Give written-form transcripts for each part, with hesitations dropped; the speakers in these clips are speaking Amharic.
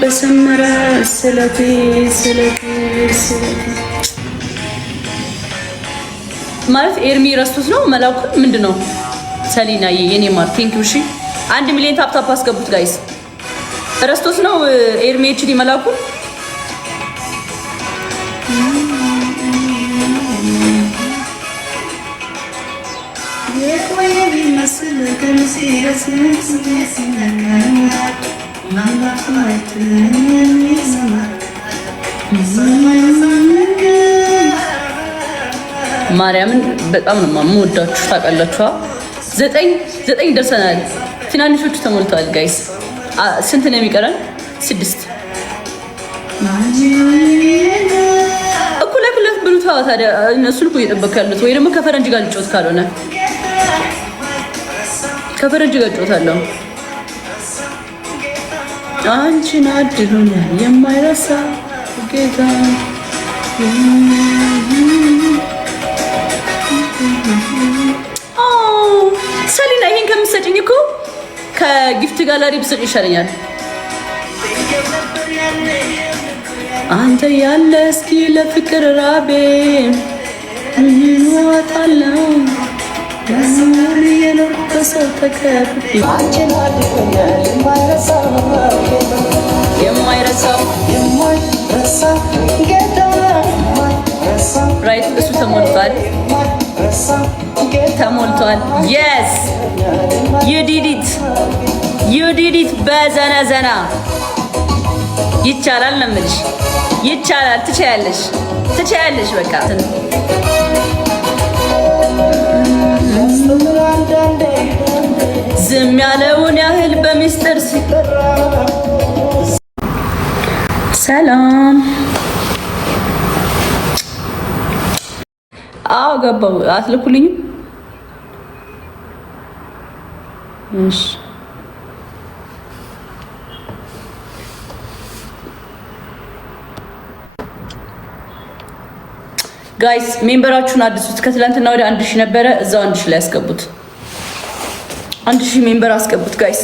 በሰመረ ስለቴ ማለት ኤርሚ ረስቶት ነው መላኩን ምንድነው? ሰሊና የኔ ማር ቴንኪው። እሺ 1 ሚሊዮን ታፕ አስገቡት ጋይስ። ረስቶት ነው ኤርሚ ኤችዲ መላኩን። ማርያምን በጣም ነው የምወዳችሁ ታውቃላችሁ። 9 ደርሰናል። ትናንሾቹ ተሞልተዋል ጋይስ። ስንት ነው የሚቀረን? 6 እኩል ብሉታ። ታዲያ እነሱን እኮ እየጠበኩ ያሉት ወይ ደግሞ ከፈረንጅ ጋር ልጮት፣ ካልሆነ ከፈረንጅ ጋር ልጮታለሁ። አንቺን አድሎኛል የማይረሳ ጌታ። ሰሊና ይሄን ከምትሰጭኝ እኮ ከጊፍት ጋላሪ ብስጥ ይሻለኛል። አንተ ያለ እስኪ ለፍቅር ራቤ እንዋጣለው የኖርኩ በሰው ተከብቤ የማይረሳው ጌታ ራይት። እሱ ተሞልቷል። የስ ዩ ዲድ ኢት በዘነዘና ይቻላል ነው የምልሽ። ይቻላል። ትችያለሽ በቃ ዝም ያለውን ያህል በሚስጥር ሲጠራ። ሰላም አዎ ገባው። አትልኩልኝም? እሺ ጋይስ ሜምበራችሁን አድሱት። ከትላንትና ወደ 1000 ነበረ፣ እዛው 1000 ላይ ያስገቡት። 1000 ሜምበር አስገቡት ጋይስ።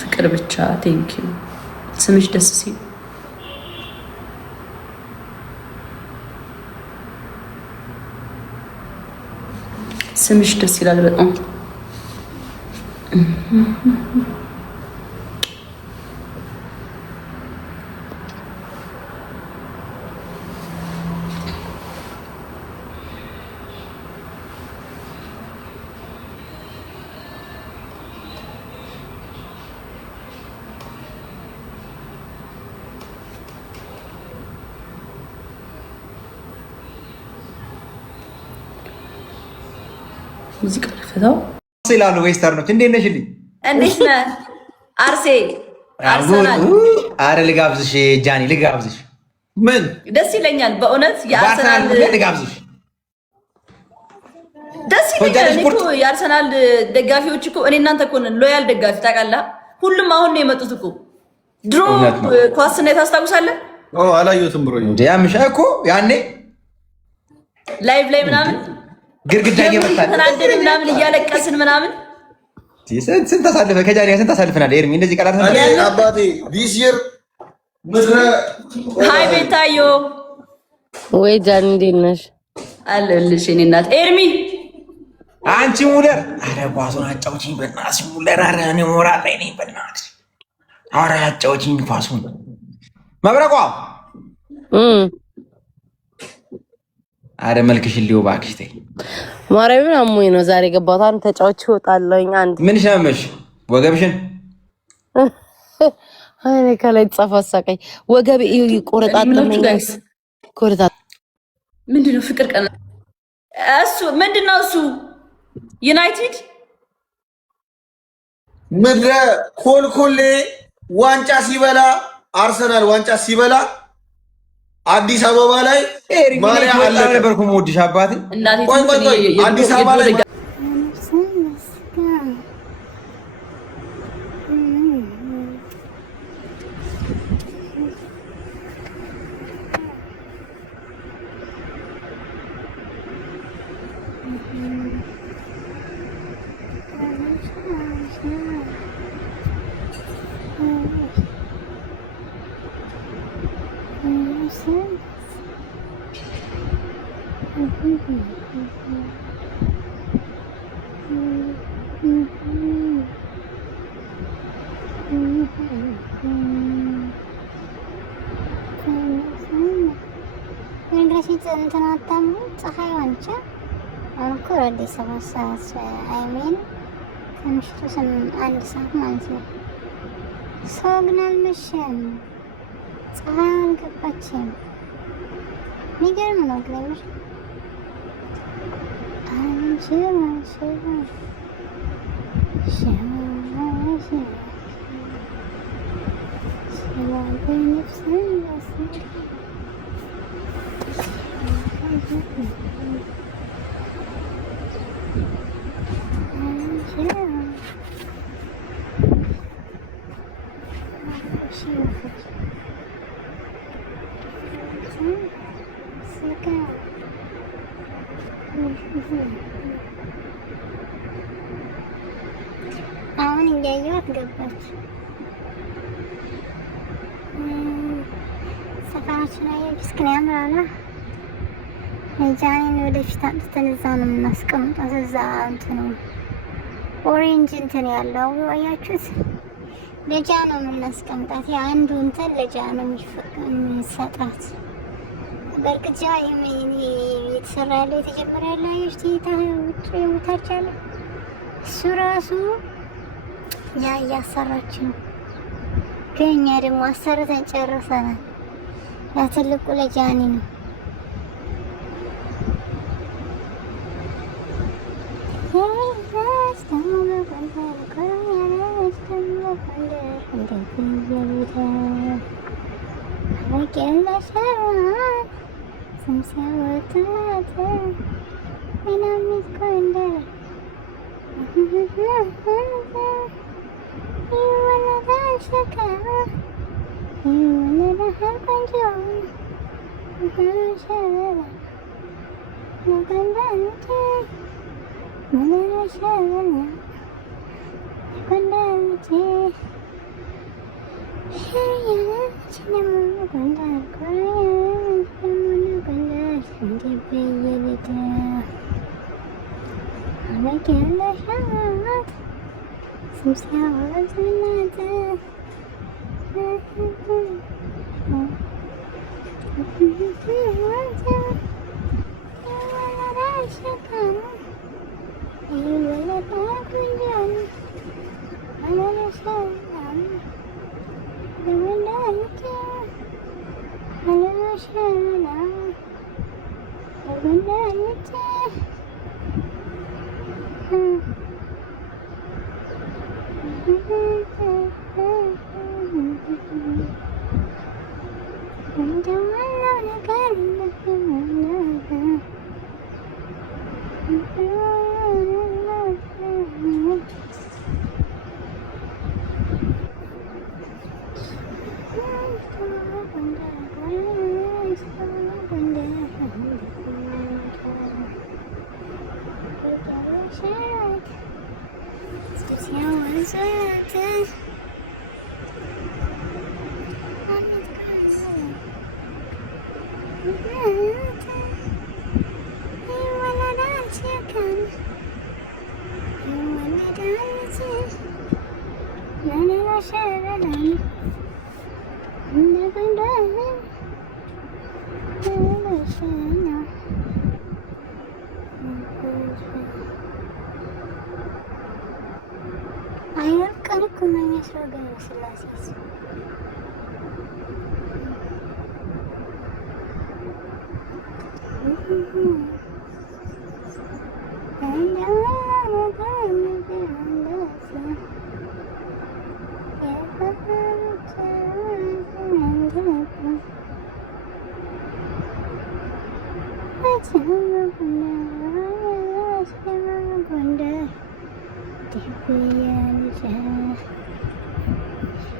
ፍቅር ብቻ ቴንክ ዩ። ስምሽ ደስ ሲል ስምሽ ደስ ይላል በጣም። ሙዚቃ ለፈታው ሲላሉ ዌስተርኖች እንዴት ነሽልኝ? እንዴት ነህ አርሴ? አርሰናል አረ ልጋብዝሽ ጃኒ ልጋብዝሽ። ምን ደስ ይለኛል በእውነት የአርሰናል ልጋብዝሽ ደስ ይለኛል እኮ የአርሰናል ደጋፊዎች እኮ እኔ እናንተ እኮ ነን ሎያል ደጋፊ ታውቃለህ። ሁሉም አሁን ነው የመጡት እኮ ድሮ ኳስ ነው ታስታውሳለህ? አላየሁትም ብሮ እንዴ ያምሻ እኮ ያኔ ላይቭ ላይ ምናምን ግርግዳ እየመታን ምናምን እያለቀስን ምናምን ስንት ተሳልፈ ከጃኒ ስንት ተሳልፈናል። ኤርሚ እንደዚህ ቃላት አባቴ ዲስ ይር ምድረ ሃይ ቤታዮ ወይ ጃኒ እንዴት ነሽ? አለልሽ እኔ እናት ኤርሚ አንቺ ሙለር አረ ኳሱን አጫውቺኝ በእናትሽ ሙለር። አረ እኔ ሞራል ላይ ነኝ በእናትሽ። አረ አጫውቺኝ ኳሱን መብረቋ አረ መልክሽ ሊው እባክሽ ተይ። ማርያምን አሞኝ ነው ዛሬ ገባሁት። አንተ ተጫውቼ እወጣለሁኝ። አንድ ምን ሻመሽ ወገብሽን አይኔ ከላይ ጻፋ ሳቀኝ። ወገብ ይቆረጣጥልኝ ጋይስ ቆረጣጥ ምንድነው? ፍቅር ቀን እሱ ምንድነው? እሱ ዩናይትድ ምድረ ኮልኮሌ ዋንጫ ሲበላ አርሰናል ዋንጫ ሲበላ አዲስ አበባ ላይ ማሊያ አለ ነበርኩ ሞዲሽ አባቴ ቆይ አዲስ አበባ ላይ እንትን አታምኑ ፀሐይ ዋንቻ አሁን እኮ ወደ 7 ሰዓት አይሜን ከምሽቱ 1 ሰዓት ማለት ነው። ሰው ግን አልመሸም፣ ፀሐይ አልገባችም። የሚገርም ነው ግን አሁን እያየኋት ገባች። ሰፈራችን ላይ እስክን ያምራላ። ጃኒን ወደፊት አምጥተን እዛ ነው የምናስቀምጣት። እዛ እንትኑ ኦሬንጅ እንትን ያለው አያችሁት? ለጃ ነው የምናስቀምጣት። አንዱ እንትን ለጃ ነው የሚሰጣት። በእርግጥ ጃ የተሰራ ያለው የተጀመረ ያለው ታች ያለ እሱ ራሱ ያ እያሰራች ነው። ግን እኛ ደግሞ አሰርተን ጨርሰናል። ያ ትልቁ ለጃኒ ነው።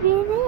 Really?